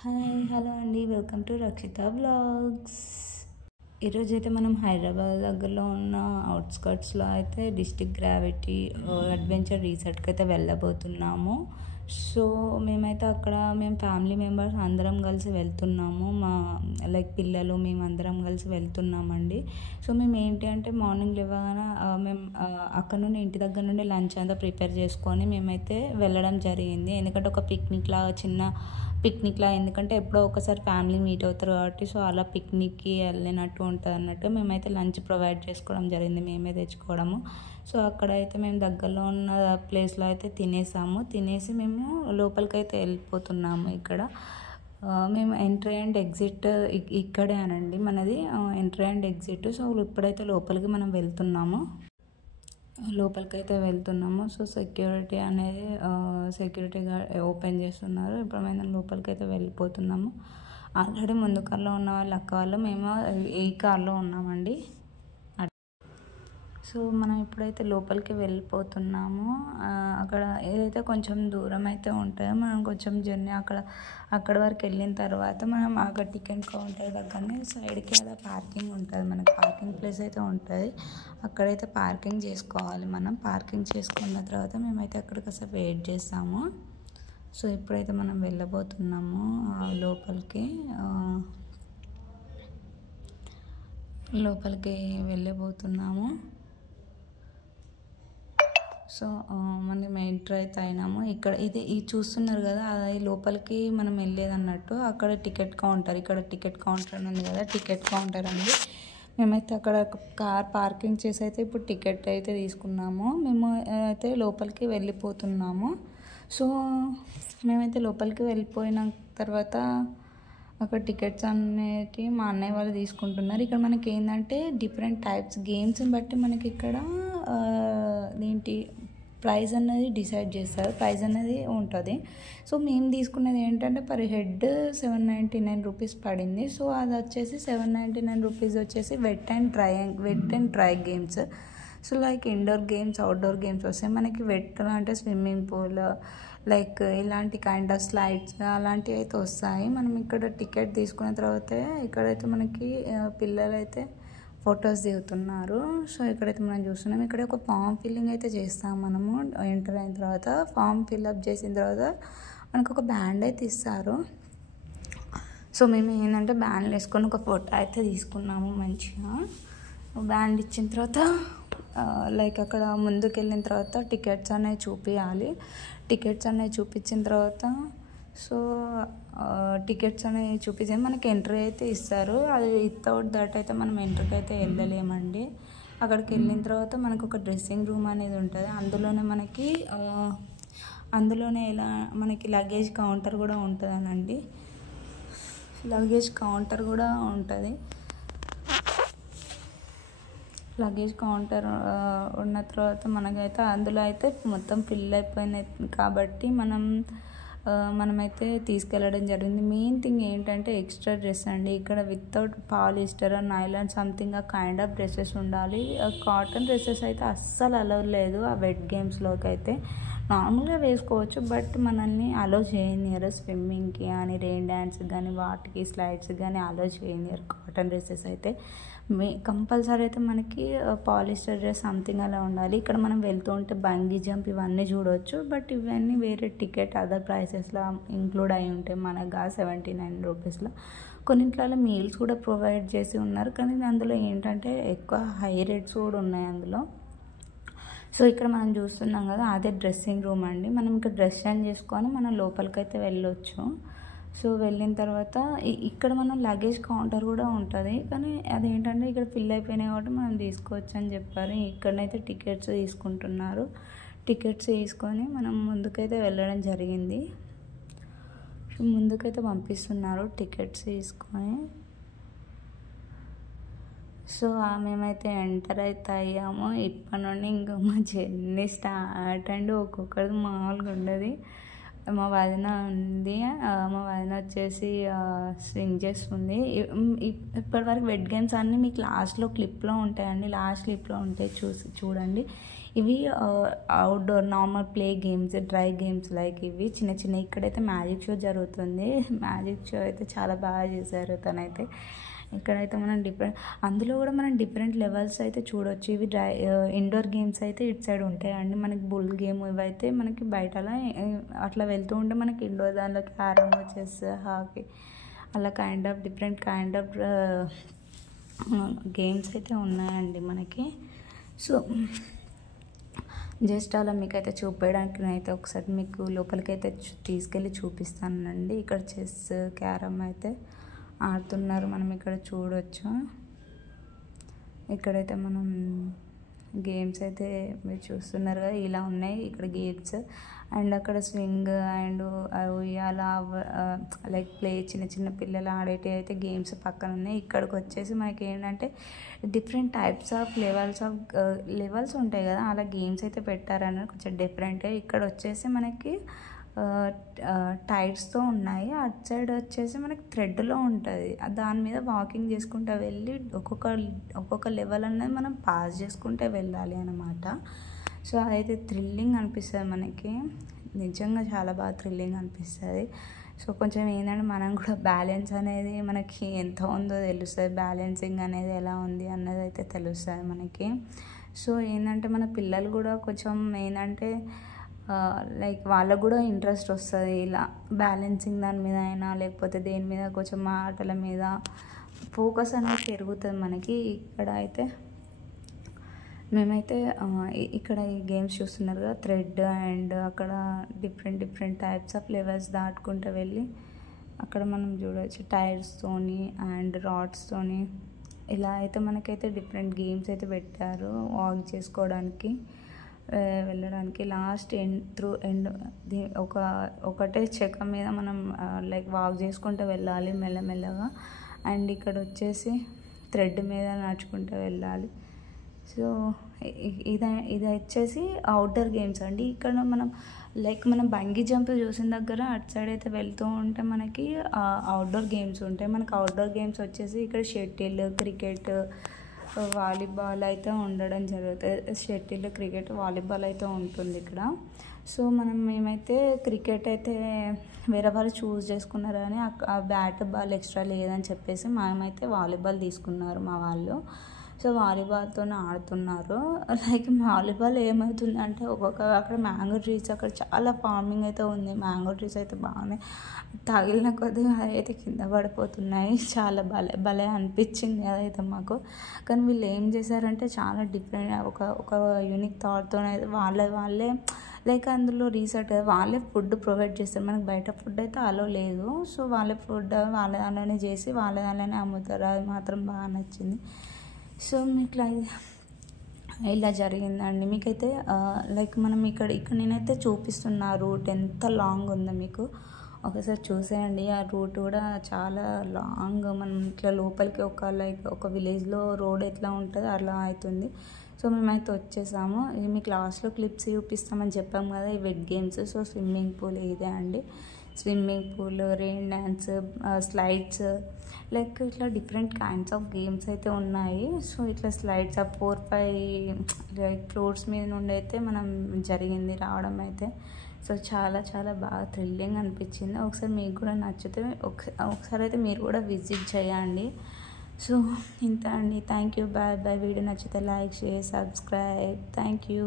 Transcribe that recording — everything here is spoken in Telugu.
హాయ్ హలో అండి, వెల్కమ్ టు రక్షిత బ్లాగ్స్. ఈరోజైతే మనం హైదరాబాద్ దగ్గరలో ఉన్న అవుట్స్కట్స్లో అయితే డిస్ట్రిక్ట్ గ్రావిటీ అడ్వెంచర్ రిసార్ట్కి అయితే వెళ్ళబోతున్నాము. సో మేమైతే అక్కడ మేము ఫ్యామిలీ మెంబర్స్ అందరం కలిసి వెళ్తున్నాము. మా పిల్లలు మేమందరం కలిసి వెళ్తున్నామండి. సో మేము ఏంటి అంటే మార్నింగ్ లేవగానే మేము అక్కడ నుండి ఇంటి దగ్గర నుండి లంచ్ అంతా ప్రిపేర్ చేసుకొని మేమైతే వెళ్ళడం జరిగింది. ఎందుకంటే ఒక చిన్న పిక్నిక్లా, ఎందుకంటే ఎప్పుడో ఒకసారి ఫ్యామిలీ మీట్ అవుతారు కాబట్టి సో అలా పిక్నిక్కి వెళ్ళినట్టు ఉంటుంది అన్నట్టు మేమైతే లంచ్ ప్రొవైడ్ చేసుకోవడం జరిగింది, మేమే తెచ్చుకోవడము. సో అక్కడైతే మేము దగ్గరలో ఉన్న ప్లేస్లో అయితే తినేసి మేము లోపలికి అయితే వెళ్ళిపోతున్నాము. ఇక్కడ మేము ఎంట్రీ అండ్ ఎగ్జిట్ ఇక్కడే అనండి మనది ఎంట్రీ అండ్ ఎగ్జిట్. సో ఇప్పుడైతే లోపలికి అయితే వెళ్తున్నాము. సో సెక్యూరిటీ గార్డ్ ఓపెన్ చేస్తున్నారు. ఇప్పుడు మేము లోపలికి అయితే వెళ్ళిపోతున్నాము. ఆల్రెడీ ముందు కార్లో ఉన్న అక్క వాళ్ళు మేము ఈ కార్లో ఉన్నామండి. సో మనం ఇప్పుడైతే లోపలికి వెళ్ళిపోతున్నాము. అక్కడ ఏదైతే కొంచెం దూరం అయితే ఉంటుందో మనం కొంచెం జర్నీ అక్కడ వరకు వెళ్ళిన తర్వాత మనం అక్కడ టికెట్ కౌంటర్ దగ్గరనే సైడ్కి అలా పార్కింగ్ ఉంటుంది, మనకి పార్కింగ్ ప్లేస్ అయితే ఉంటుంది. అక్కడైతే పార్కింగ్ చేసుకోవాలి. మనం పార్కింగ్ చేసుకున్న తర్వాత మేమైతే అక్కడ కాస్త వెయిట్ చేస్తాము. సో ఇప్పుడైతే మనం వెళ్ళబోతున్నాము లోపలికి వెళ్ళబోతున్నాము. సో మనం ఎంటర్ అయితే అయినాము. ఇది చూస్తున్నారు కదా, అది లోపలికి మనం వెళ్ళేది అన్నట్టు. అక్కడ టికెట్ కౌంటర్, ఇక్కడ టికెట్ కౌంటర్ అని ఉంది కదా, టికెట్ కౌంటర్ అండి. మేమైతే అక్కడ కార్ పార్కింగ్ చేసి అయితే ఇప్పుడు టికెట్ అయితే తీసుకున్నాము. మేము అయితే లోపలికి వెళ్ళిపోతున్నాము. సో మేమైతే లోపలికి వెళ్ళిపోయిన తర్వాత అక్కడ టికెట్స్ అనేవి మా అన్నయ్య వాళ్ళు తీసుకుంటున్నారు. ఇక్కడ మనకి ఏంటంటే డిఫరెంట్ టైప్స్ గేమ్స్ని బట్టి మనకి ఇక్కడ ప్రైజ్ అనేది డిసైడ్ చేస్తారు, ప్రైజ్ అనేది ఉంటుంది. సో మేము తీసుకున్నది ఏంటంటే పర్ హెడ్ 799 రూపీస్ పడింది. సో అది వచ్చేసి 799 రూపీస్ వచ్చేసి wet and dry games. So indoor games, outdoor games వస్తాయి. మనకి వెట్ అంటే స్విమ్మింగ్ పూల్, ఇలాంటి కైండ్ ఆఫ్ స్లైడ్స్ అలాంటివి అయితే వస్తాయి. మనం ఇక్కడ టికెట్ తీసుకున్న తర్వాత ఇక్కడైతే మనకి పిల్లలు అయితే ఫొటోస్ దిగుతున్నారు. సో ఇక్కడైతే మనం చూస్తున్నాం. ఇక్కడ ఒక ఫామ్ ఫిల్లింగ్ అయితే చేస్తాం మనము. ఎంటర్ అయిన తర్వాత ఫామ్ ఫిల్అప్ చేసిన తర్వాత మనకు ఒక బ్యాండ్ అయితే ఇస్తారు. సో మేము ఏంటంటే బ్యాండ్లు వేసుకొని ఒక ఫోటో అయితే తీసుకున్నాము మంచిగా. బ్యాండ్ ఇచ్చిన తర్వాత అక్కడ ముందుకు వెళ్ళిన తర్వాత టికెట్స్ అనేవి చూపించాలి. టికెట్స్ అనేవి చూపించిన తర్వాత సో టికెట్స్ అనేవి చూపించి మనకి ఎంట్రీ అయితే ఇస్తారు. అది వితౌట్ దట్ అయితే మనం ఎంట్రీకి అయితే వెళ్ళలేమండి. అక్కడికి వెళ్ళిన తర్వాత మనకు ఒక డ్రెస్సింగ్ రూమ్ అనేది ఉంటుంది. అందులోనే మనకి లగేజ్ కౌంటర్ కూడా ఉంటుందనండి. లగేజ్ కౌంటర్ ఉన్న తర్వాత మనకైతే అందులో అయితే మొత్తం ఫిల్ అయిపోయినాయి కాబట్టి మనమైతే తీసుకెళ్ళడం జరిగింది. మెయిన్ థింగ్ ఏంటంటే ఎక్స్ట్రా డ్రెస్ అండి. ఇక్కడ వితౌట్ పాలిస్టర్ నైలాన్ సంథింగ్ ఆ కైండ్ ఆఫ్ డ్రెస్సెస్ ఉండాలి. కాటన్ డ్రెస్సెస్ అయితే అస్సలు అలౌ లేదు. ఆ వెట్ గేమ్స్లోకి అయితే నార్మల్గా వేసుకోవచ్చు, బట్ మనల్ని అలౌ చేయనియరు. స్విమ్మింగ్కి కానీ, రెయిన్ డ్యాన్స్కి కానీ, వాటికి స్లైడ్స్కి కానీ అలౌ చేయనియరు కాటన్ డ్రెస్సెస్ అయితే. కంపల్సరీ అయితే మనకి పాలిస్టర్ డ్రెస్ సంథింగ్ అలా ఉండాలి. ఇక్కడ మనం వెళ్తూ ఉంటే బంగీ జంప్ ఇవన్నీ చూడవచ్చు, బట్ ఇవన్నీ వేరే టికెట్ అదర్ ప్రైసెస్లో ఇంక్లూడ్ అయి ఉంటాయి. మనగా 79 రూపీస్లో కొన్నింట్లలో మీల్స్ కూడా ప్రొవైడ్ చేసి ఉన్నారు, కానీ అందులో ఏంటంటే ఎక్కువ హై రేట్స్ కూడా ఉన్నాయి అందులో. సో ఇక్కడ మనం చూస్తున్నాం కదా, అదే డ్రెస్సింగ్ రూమ్ అండి. మనం ఇక్కడ డ్రెస్ చేంజ్ చేసుకొని మనం లోపలికి అయితే వెళ్ళొచ్చు. సో వెళ్ళిన తర్వాత ఇక్కడ మనం లగేజ్ కౌంటర్ కూడా ఉంటుంది, కానీ అదేంటంటే ఇక్కడ ఫిల్ అయిపోయినాయి కాబట్టి మనం తీసుకోవచ్చు అని చెప్పారు. ఇక్కడనైతే టికెట్స్ తీసుకుంటున్నారు. టికెట్స్ తీసుకొని మనం ముందుకైతే వెళ్ళడం జరిగింది. ముందుకైతే పంపిస్తున్నారు టికెట్స్ తీసుకొని. సో మేమైతే ఎంటర్ అయితే అయ్యాము. ఇప్పటి నుండి ఇంకా మా జర్నీ స్టార్ట్ అండి. ఒక్కొక్కరిది మామూలుగా ఉండదు. మా వదిన ఉంది, మా వదిన వచ్చేసి స్వింగ్ చేస్తుంది. ఇప్పటివరకు వెట్ గేమ్స్ అన్నీ మీకు లాస్ట్ క్లిప్లో ఉంటాయండి. చూడండి. ఇవి outdoor normal play games, dry games like ఇవి చిన్న చిన్న. ఇక్కడైతే మ్యాజిక్ షో జరుగుతుంది. మ్యాజిక్ షో అయితే చాలా బాగా చేశారు తనైతే. ఇక్కడైతే మనం అందులో కూడా మనం డిఫరెంట్ లెవెల్స్ అయితే చూడొచ్చు. ఇవి ఇండోర్ గేమ్స్ అయితే ఇటు సైడ్ ఉంటాయండి. మనకి బుల్ గేమ్ ఇవైతే మనకి బయట అట్లా వెళ్తూ ఉంటే మనకి ఇండోర్ దానిలో క్యారమ్, చెస్, హాకీ అలా డిఫరెంట్ కైండ్ ఆఫ్ గేమ్స్ అయితే ఉన్నాయండి మనకి. సో జస్ట్ అలా మీకైతే చూపించడానికి నేనైతే ఒకసారి మీకు లోపలికైతే తీసుకెళ్ళి చూపిస్తానండి. ఇక్కడ చెస్, క్యారమ్ అయితే ఆడుతున్నారు, మనం ఇక్కడ చూడొచ్చు. ఇక్కడైతే మనం గేమ్స్ అయితే మీరు చూస్తున్నారు కదా, ఇలా ఉన్నాయి ఇక్కడ గేమ్స్. అండ్ అక్కడ స్వింగ్ అండ్ ఉయ్యాల లైక్ ప్లే చిన్న చిన్న పిల్లలు ఆడేటివి అయితే గేమ్స్ పక్కన ఉన్నాయి. ఇక్కడికి వచ్చేసి మనకి ఏంటంటే డిఫరెంట్ టైప్స్ ఆఫ్ లెవెల్స్ ఉంటాయి కదా, అలా గేమ్స్ అయితే పెట్టారని కొంచెం డిఫరెంట్. ఇక్కడ వచ్చేసి మనకి టైర్స్తో ఉన్నాయి. అటు సైడ్ వచ్చేసి మనకి థ్రెడ్లో ఉంటుంది. దాని మీద వాకింగ్ చేసుకుంటూ వెళ్ళి ఒక్కొక్క లెవెల్ అనేది మనం పాస్ చేసుకుంటే వెళ్ళాలి అన్నమాట. సో అదైతే థ్రిల్లింగ్ అనిపిస్తుంది మనకి, నిజంగా చాలా బాగా థ్రిల్లింగ్ అనిపిస్తుంది. సో కొంచెం ఏంటంటే మనం కూడా బ్యాలెన్స్ అనేది మనకి ఎంత ఉందో తెలుస్తుంది, బ్యాలెన్సింగ్ అనేది ఎలా ఉంది అన్నది అయితే తెలుస్తుంది మనకి. సో ఏంటంటే మన పిల్లలు కూడా కొంచెం ఏంటంటే లైక్ వాళ్ళకు కూడా ఇంట్రెస్ట్ వస్తుంది ఇలా బ్యాలెన్సింగ్ దాని మీద అయినా, లేకపోతే దేని మీద కొంచెం ఆటల మీద ఫోకస్ అనేది పెరుగుతుంది మనకి. ఇక్కడ అయితే మేమైతే ఇక్కడ ఈ గేమ్స్ చూస్తున్నారు కదా, థ్రెడ్ అండ్ అక్కడ డిఫరెంట్ టైప్స్ ఆఫ్ లెవెల్స్ దాటుకుంటూ వెళ్ళి అక్కడ మనం చూడవచ్చు టైర్స్తోని అండ్ రాడ్స్తోని. ఇలా అయితే మనకైతే డిఫరెంట్ గేమ్స్ అయితే పెట్టారు వాక్ చేసుకోవడానికి, వెళ్ళడానికి. లాస్ట్ ఎండ్ ఒకటే చెక్క మీద మనం లైక్ వాక్ చేసుకుంటూ వెళ్ళాలి మెల్లమెల్లగా. అండ్ ఇక్కడ వచ్చేసి థ్రెడ్ మీద నడుచుకుంటూ వెళ్ళాలి. సో ఇది వచ్చేసి అవుట్డోర్ గేమ్స్ అండి. ఇక్కడ మనం బంగీ జంప్ చూసిన దగ్గర అటు సైడ్ అయితే వెళ్తూ ఉంటే మనకి అవుట్డోర్ గేమ్స్ ఉంటాయి. మనకి అవుట్డోర్ గేమ్స్ వచ్చేసి ఇక్కడ షటిల్, క్రికెట్, వాలీబాల్ అయితే ఉండడం జరుగుతుంది. షటిల్, క్రికెట్, వాలీబాల్ అయితే ఉంటుంది ఇక్కడ. సో మేమైతే క్రికెట్ అయితే వేరే వాళ్ళు చూస్ చేసుకున్నారు కానీ ఆ బ్యాట్ బాల్ ఎక్స్ట్రా లేదని చెప్పేసి మేమైతే వాలీబాల్ తీసుకున్నారు మా వాళ్ళు. సో వాలీబాల్తో ఆడుతున్నారు. లైక్ వాలీబాల్ ఏమవుతుందంటే అక్కడ మ్యాంగో ట్రీస్, అక్కడ చాలా ఫార్మింగ్ అయితే ఉంది. మ్యాంగో ట్రీస్ అయితే బాగానే తగిలిన కొద్దిగా అయితే కింద పడిపోతున్నాయి. చాలా భలే అనిపించింది అదైతే మాకు. కానీ వీళ్ళు ఏం చేశారంటే చాలా డిఫరెంట్ ఒక యూనిక్ థాట్తో అయితే వాళ్ళే లైక్ అందులో రీసెర్చ్ వాళ్ళే ఫుడ్ ప్రొవైడ్ చేస్తారు. మనకి బయట ఫుడ్ అయితే అలో లేదు. సో వాళ్ళే ఫుడ్ వాళ్ళ దానిలోనే చేసి వాళ్ళ దానిలోనే అమ్ముతారు. అది మాత్రం బాగా నచ్చింది. సో మీకు ఇలా జరిగిందండి. మీకైతే లైక్ మనం ఇక్కడ నేనైతే చూపిస్తున్న రూట్ ఎంత లాంగ్ ఉందో మీకు ఒకసారి చూసేయండి. ఆ రూట్ కూడా చాలా లాంగ్. మనం ఇట్లా లోపలికి ఒక విలేజ్లో రోడ్ ఎట్లా ఉంటుందో అలా అవుతుంది. సో మేమైతే వచ్చేసాము. ఇది మీకు లాస్ట్లో క్లిప్స్ చూపిస్తామని చెప్పాము కదా, ఈ wet games. So swimming pool ఇదే అండి, swimming pool, rain dance, slides, like ఇట్లా డిఫరెంట్ కైండ్స్ ఆఫ్ గేమ్స్ అయితే ఉన్నాయి. సో ఇట్లా స్లైడ్స్ 4-5 లైక్ ఫ్లోర్స్ మీద నుండి అయితే మనం జరిగింది రావడం అయితే. సో చాలా చాలా బాగా థ్రిల్లింగ్ అనిపించింది. ఒకసారి మీకు కూడా నచ్చితే ఒకసారి అయితే మీరు కూడా విజిట్ చేయండి. సో ఇంత అండి. Thank you. బాయ్. వీడియో నచ్చితే like, share, subscribe. Thank you.